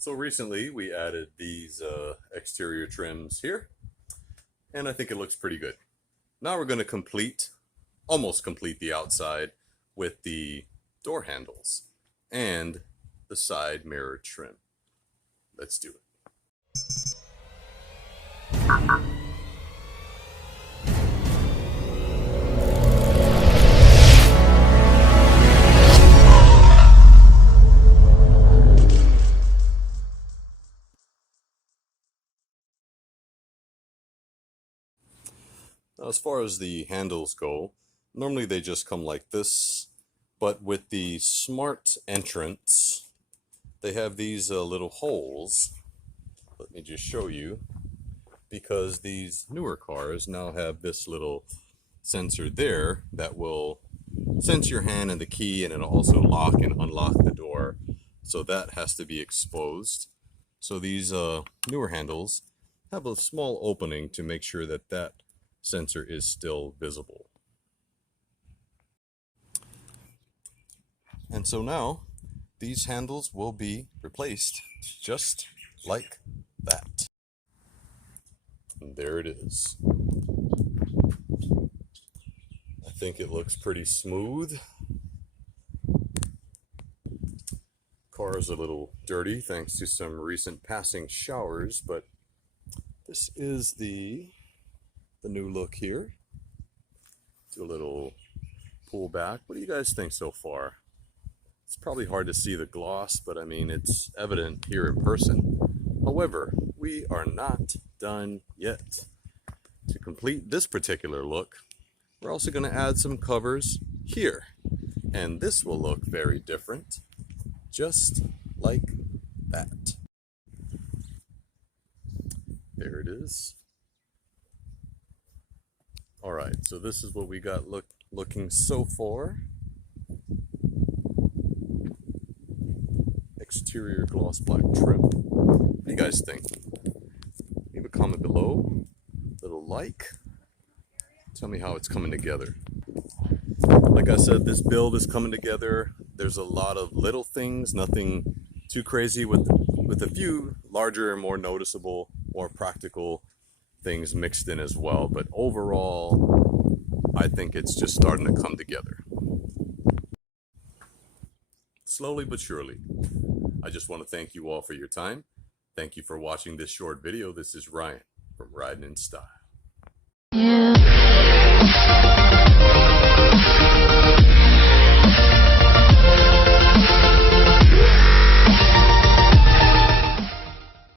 So recently we added these exterior trims here, and I think it looks pretty good. Now we're going to almost complete the outside with the door handles and the side mirror trim. Let's do it. Now, as far as the handles go, normally they just come like this, but with the smart entrance, they have these little holes. Let me just show you, because these newer cars now have this little sensor there that will sense your hand and the key, and it'll also lock and unlock the door. So that has to be exposed. So these newer handles have a small opening to make sure that that sensor is still visible. And so now these handles will be replaced just like that. And there it is. I think it looks pretty smooth. Car is a little dirty thanks to some recent passing showers, but this is the new look here. Do a little pull back. What do you guys think so far? It's probably hard to see the gloss, but I mean, it's evident here in person. However, we are not done yet. To complete this particular look, we're also going to add some covers here. And this will look very different, just like that. There it is. All right, so this is what we got looking so far. Exterior gloss black trim. What do you guys think? Leave a comment below, little like. Tell me how it's coming together. Like I said, this build is coming together. There's a lot of little things, nothing too crazy, with a few larger and more noticeable, more practical things mixed in as well. But overall, I think it's just starting to come together. Slowly but surely. I just want to thank you all for your time. Thank you for watching this short video. This is Ryan from Riding in Style.